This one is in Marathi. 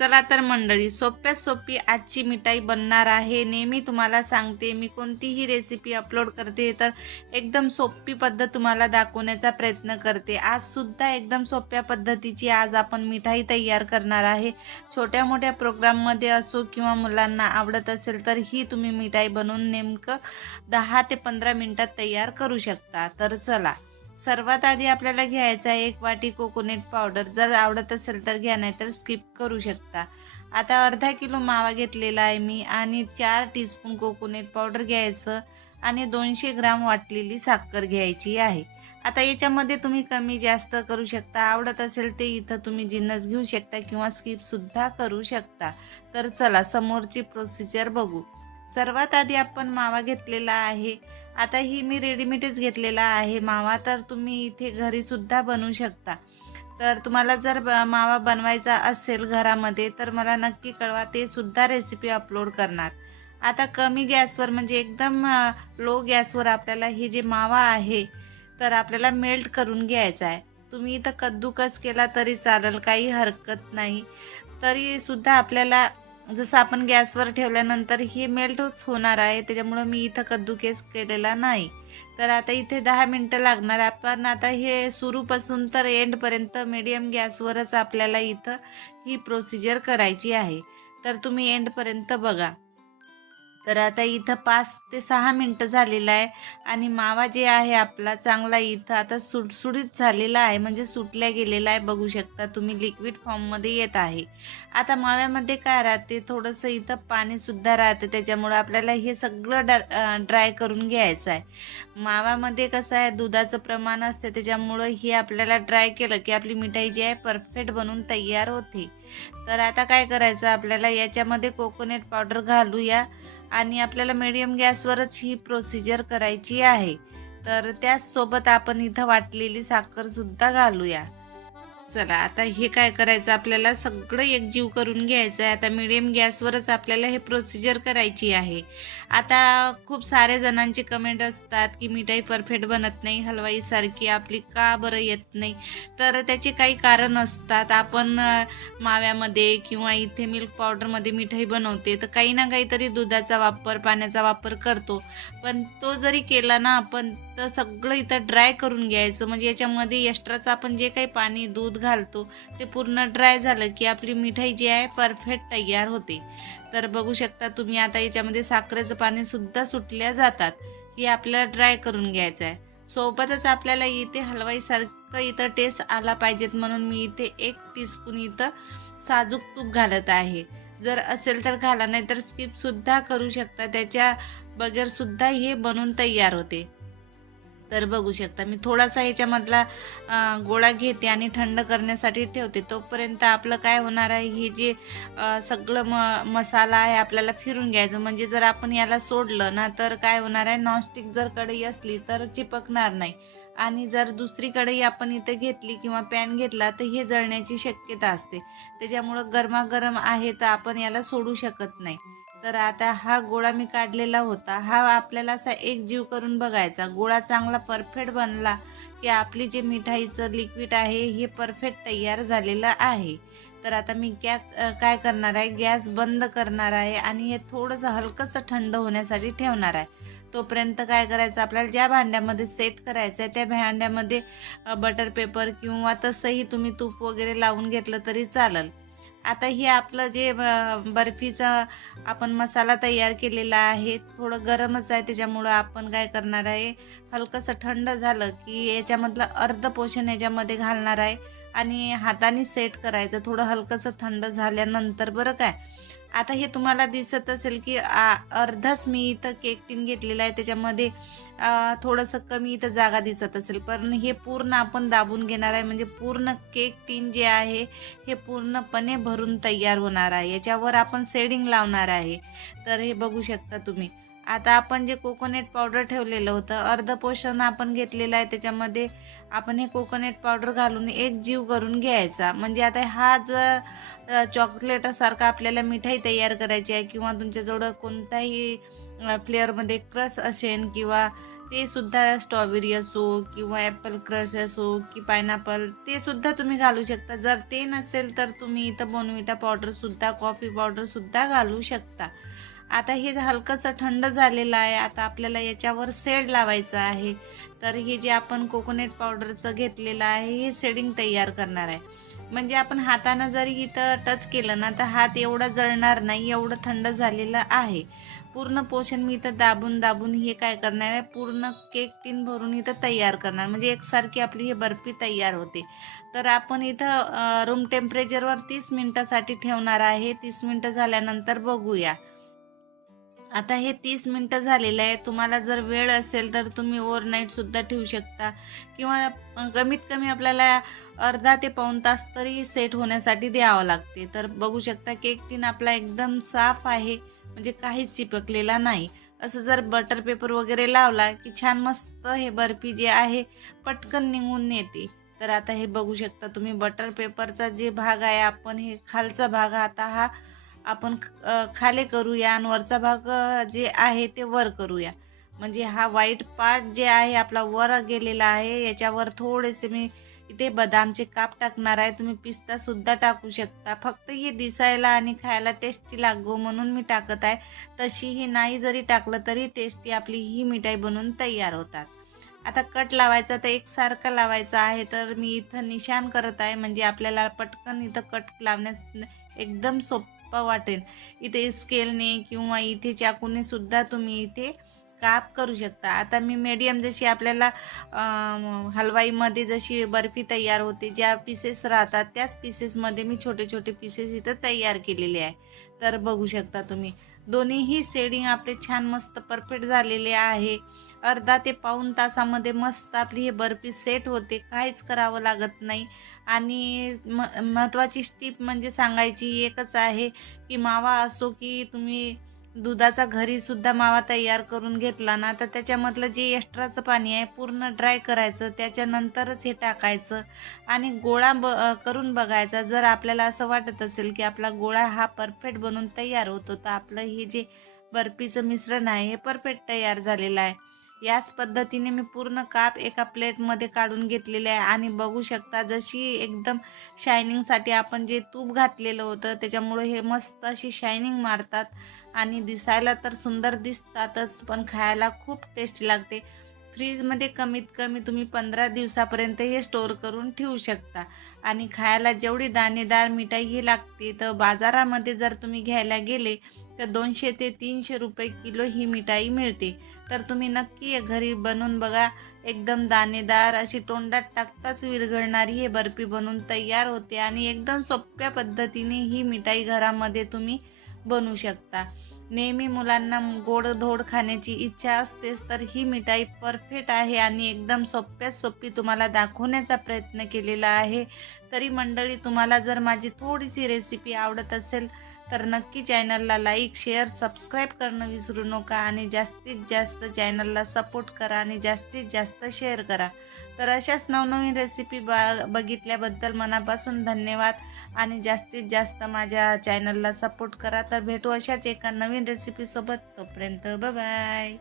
चला तर मंडळी सोप्यात सोपी आजची मिठाई बनणार आहे. नेहमी तुम्हाला सांगते मी कोणतीही रेसिपी अपलोड करते तर एकदम सोपी पद्धत तुम्हाला दाखवण्याचा प्रयत्न करते. आज सुद्धा एकदम सोप्या पद्धतीची आज आपण मिठाई तयार करणार आहे. छोट्या मोठ्या प्रोग्राममध्ये असो किंवा मुलांना आवडत असेल तर ही तुम्ही मिठाई बनवून नेमकं दहा ते पंधरा मिनटात तयार करू शकता. तर चला. सर्वात आधी आपल्याला घ्यायचा आहे एक वाटी कोकोनट पावडर जर आवडत असेल तर घ्या नाही तर स्किप करू शकता. आता अर्धा किलो मावा घेतलेला आहे मी आणि चार टीस्पून कोकोनट पावडर घ्यायचं आणि दोनशे ग्राम वाटलेली साखर घ्यायची आहे. आता याच्यामध्ये तुम्ही कमी जास्त करू शकता. आवडत असेल ते इथं तुम्ही जिन्नस घेऊ शकता किंवा स्किपसुद्धा करू शकता. तर चला समोरची प्रोसिजर बघू. सर्वात आधी आपण मावा घेतलेला आहे. आता ही मी रेडीमेडच घेतलेला आहे मावा तर तुम्ही इथे घरीसुद्धा बनवू शकता. तर तुम्हाला जर ब- मावा बनवायचा असेल घरामध्ये तर मला नक्की कळवा ते सुद्धा रेसिपी अपलोड करणार. आता कमी गॅसवर म्हणजे एकदम लो गॅसवर आपल्याला हे जे मावा आहे तर आपल्याला मेल्ट करून घ्यायचा आहे. तुम्ही इथं कद्दूकस केला तरी चालेल काही हरकत नाही. तरी सुद्धा आपल्याला जसं आपण गॅसवर ठेवल्यानंतर हे मेल्टच होणार आहे त्याच्यामुळं मी इथं कद्दूकेस केलेला नाही. तर आता इथे दहा मिनटं लागणार आपण आता हे सुरूपासून तर एंडपर्यंत मिडियम गॅसवरच आपल्याला इथं ही प्रोसिजर करायची आहे. तर तुम्ही एंडपर्यंत बघा. तर आता इथं पाच ते सहा मिनटं झालेलं आहे. आणि मावा जे आहे आपला चांगला इथं आता सुटसुडीत झालेला आहे. म्हणजे सुटल्या गेलेला आहे. बघू शकता तुम्ही लिक्विड फॉर्ममध्ये येत आहे. आता माव्यामध्ये काय राहते? थोडंसं इथं पाणीसुद्धा राहते. त्याच्यामुळं आपल्याला हे सगळं डा ड्राय करून घ्यायचं आहे. माव्यामध्ये कसं आहे? दुधाचं प्रमाण असते. त्याच्यामुळं हे आपल्याला ड्राय केलं की आपली मिठाई जी आहे परफेक्ट बनून तयार होते. तर आता काय करायचं? आपल्याला याच्यामध्ये कोकोनट पावडर घालूया. आणि आपल्याला मिडियम गॅसवरच ही प्रोसिजर करायची आहे. तर त्याचसोबत आपण इथं वाटलेली साखरसुद्धा घालूया. चला आता हे काय करायचं? आपल्याला सगळं एकजीव करून घ्यायचं आहे आता मिडियम गॅसवरच आपल्याला हे प्रोसिजर करायची आहे. आता खूप सारे जणांचे कमेंट असतात की मिठाई परफेक्ट बनत नाही हलवाईसारखी आपली का बरं येत नाही? तर त्याचे काही कारण असतात. आपण माव्यामध्ये किंवा इथे मिल्क पावडरमध्ये मिठाई बनवते तर काही ना काहीतरी दुधाचा वापर पाण्याचा वापर करतो. पण तो जरी केला ना आपण तर सगळं इथं ड्राय करून घ्यायचं. म्हणजे याच्यामध्ये एक्स्ट्राचं आपण जे काही पाणी दूध घालतो ते पूर्ण ड्राय झालं की आपली मिठाई जी आहे परफेक्ट तयार होते. तर बघू शकता तुम्ही आता याच्यामध्ये साखरेचं पाणीसुद्धा सुटल्या जातात. हे आपल्याला ड्राय करून घ्यायचं आहे. सोबतच आपल्याला इथे हलवाईसारखं इथं टेस्ट आला पाहिजेत म्हणून मी इथे एक टीस्पून इथं साजूक तूप घालत आहे. जर असेल तर घाला नाही तर स्किपसुद्धा करू शकता. त्याच्या बगैरसुद्धा हे बनून तयार होते. तर बघू शकता. मी थोडासा याच्यामधला गोळा घेते आणि थंड करण्यासाठी ठेवते. तोपर्यंत आपलं काय होणार आहे हे जे सगळं म मसाला आहे आपल्याला फिरून घ्यायचं. म्हणजे जर आपण याला सोडलं ना तर काय होणार आहे नॉनस्टिक जर कढई असली तर चिपकणार नाही. आणि जर दुसरी कढई आपण इथं घेतली किंवा पॅन घेतला तर हे जळण्याची शक्यता असते. त्याच्यामुळं गरमागरम आहे तर आपण याला सोडू शकत नाही. तर आता हा गोळा मी काढलेला होता. हा आपल्याला असा एक जीव करून बघायचा. गोळा चांगला परफेक्ट बनला की आपली जे मिठाईचं लिक्विड आहे हे परफेक्ट तयार झालेलं आहे. तर आता मी गॅ काय करणार आहे? गॅस बंद करणार आहे आणि हे थोडंसं हलकंसं थंड होण्यासाठी ठेवणार आहे. तोपर्यंत काय करायचं? आपल्याला ज्या भांड्यामध्ये सेट करायचं आहे त्या भांड्यामध्ये बटर पेपर किंवा तसंही तुम्ही तूप वगैरे लावून घेतलं तरी चालेल. आता हे आपलं जे बर्फीचा आपण मसाला तयार केलेला आहे थोडं गरमच आहे त्याच्यामुळं आपण काय करणार आहे हलकंसं थंड झालं की याच्यामधलं अर्ध पोषण याच्यामध्ये घालणार आहे आणि हाताने सेट करायचं थोडं हलकंसं थंड झाल्यानंतर बरं काय आता हे तुम्हाला दिसत असेल की अर्धाच मी इथं केक टीन घेतलेला आहे. त्याच्यामध्ये थोडंसं कमी इथं जागा दिसत असेल. पण हे पूर्ण आपण दाबून घेणार आहे. म्हणजे पूर्ण केक टीन जे आहे हे पूर्णपणे भरून तयार होणार आहे. याच्यावर आपण सेडिंग लावणार आहे. तर हे बघू शकता तुम्ही. आता आपण जे कोकोनट पावडर ठेवलेलं होतं अर्ध पोषण आपण घेतलेलं आहे. त्याच्यामध्ये आपण हे कोकोनट पावडर घालून एक जीव करून घ्यायचा. म्हणजे आता हा जर चॉकलेटासारखा आपल्याला मिठाई तयार करायची आहे किंवा तुमच्याजवळ कोणताही फ्लेअरमध्ये क्रस असेल किंवा ते सुद्धा स्ट्रॉबेरी असो किंवा ॲपल क्रश असो की पायनॅपल ते सुद्धा तुम्ही घालू शकता. जर ते नसेल तर तुम्ही इथं बोनविटा पावडरसुद्धा कॉफी पावडरसुद्धा घालू शकता. आता हे हलकंसं थंड झालेलं आहे आता आपल्याला याच्यावर सेड लावायचं आहे. तर हे जे आपण कोकोनट पावडरचं घेतलेलं आहे हे सेडिंग तयार करणार आहे. म्हणजे आपण हातानं जरी इथं टच केलं ना तर हात एवढा जळणार नाही एवढं थंड झालेलं आहे. पूर्ण पोषण मी इथं दाबून दाबून हे काय करणार आहे पूर्ण केक टीन भरून इथं तयार करणार. म्हणजे एकसारखी आपली हे बर्फी तयार होते. तर आपण इथं रूम टेम्परेचरवर तीस मिनटासाठी ठेवणार आहे. तीस मिनटं झाल्यानंतर बघूया. आता हे तीस मिनटं झालेलं आहे. तुम्हाला जर वेळ असेल तर तुम्ही ओव्हरनाईटसुद्धा ठेवू शकता. किंवा कमीत कमी आपल्याला अर्धा ते पाऊण तास तरी सेट होण्यासाठी द्यावं लागते. तर बघू शकता केक टीन आपला एकदम साफ आहे. म्हणजे काहीच चिपकलेला नाही. असं जर बटर पेपर वगैरे लावला की छान मस्त हे बर्फी जे आहे पटकन निघून येते तर आता हे बघू शकता तुम्ही बटर पेपरचा जे भाग आहे आपण हे खालचा भाग आता हा आपण अ, खाली करूया आणि वरचा भाग जे आहे ते वर करूया. म्हणजे हा वाईट पार्ट जे आहे आपला वर गेलेला आहे याच्यावर थोडेसे मी इथे बदामचे काप टाकणार आहे. तुम्ही पिस्ता सुद्धा टाकू शकता. फक्त हे दिसायला आणि खायला टेस्टी लागो म्हणून मी टाकत आहे. तशीही नाही जरी टाकलं तरी टेस्टी आपली ही मिठाई बनवून तयार होतात. आता कट लावायचा तर एकसारखा लावायचा आहे तर मी इथं निशाण करत आहे. म्हणजे आपल्याला पटकन इथं कट लावण्यास एकदम सोपं वाटेल. इथे स्केलने किंवा इथे चाकूने सुद्धा तुम्ही इथे काप करू शकता. आता मी मीडियम जशी आपल्याला हलवाईमध्ये जशी बर्फी तयार होते ज्या पीसेस राहतात त्याच पीसेसमध्ये मी छोटे छोटे पीसेस इथं तयार केलेले आहे. तर बघू शकता तुम्ही. दोन्हीही शेडिंग आपले छान मस्त परफेक्ट झालेले आहे. अर्धा ते पाऊण तासामध्ये मस्त आपली हे बर्फी सेट होते. काहीच करावं लागत नाही. आणि म महत्त्वाची स्टीप म्हणजे सांगायची एकच आहे की मावा असो की तुम्ही दुधाचा घरीसुद्धा मावा तयार करून घेतला ना तर त्याच्यामधलं जे एक्स्ट्राचं पाणी आहे पूर्ण ड्राय करायचं त्याच्यानंतरच हे टाकायचं आणि गोळा ब करून बघायचा. जर आपल्याला असं वाटत असेल की आपला गोळा हा परफेक्ट बनून तयार होतो तर आपलं हे जे बर्फीचं मिश्रण आहे हे परफेक्ट तयार झालेलं आहे. याच पद्धतीने मी पूर्ण काप एका प्लेटमध्ये काढून घेतलेले आहे. आणि बघू शकता जशी एकदम शायनिंगसाठी आपण जे तूप घातलेलं होतं त्याच्यामुळे हे मस्त अशी शायनिंग मारतात. आणि दिसायला तर सुंदर दिसतातच पण खायला खूप टेस्टी लागते. फ्रीजमध्ये कमीत कमी तुम्ही पंधरा दिवसापर्यंत हे स्टोअर करून ठेवू शकता. आणि खायला जेवढी दाणेदार मिठाई ही लागते तर बाजारामध्ये जर तुम्ही घ्यायला गेले तर दोनशे ते तीनशे रुपये किलो ही मिठाई मिळते. तर तुम्ही नक्की घरी बनवून बघा. एकदम दाणेदार अशी तोंडात टाकताच विरघळणारी हे बर्फी बनवून तयार होते आणि एकदम सोप्या पद्धतीने ही मिठाई घरामध्ये तुम्ही बनवू शकता. नेहमी मुलांना गोड धोड खाण्याची इच्छा असतेच तर ही मिठाई परफेक्ट आहे आणि एकदम सोप्यात सोपी तुम्हाला दाखवण्याचा प्रयत्न केलेला आहे. तरी मंडळी तुम्हाला जर माझी थोडीशी रेसिपी आवडत असेल तर नक्की चॅनलला लाईक शेअर सबस्क्राईब करणं विसरू नका आणि जास्तीत जास्त चॅनलला सपोर्ट करा आणि जास्तीत जास्त शेअर करा. तर अशाच नवनवीन रेसिपी बा बघितल्याबद्दल मनापासून धन्यवाद आणि जास्तीत जास्त माझ्या चॅनलला सपोर्ट करा. तर भेटू अशाच एका नवीन रेसिपीसोबत तोपर्यंत बाय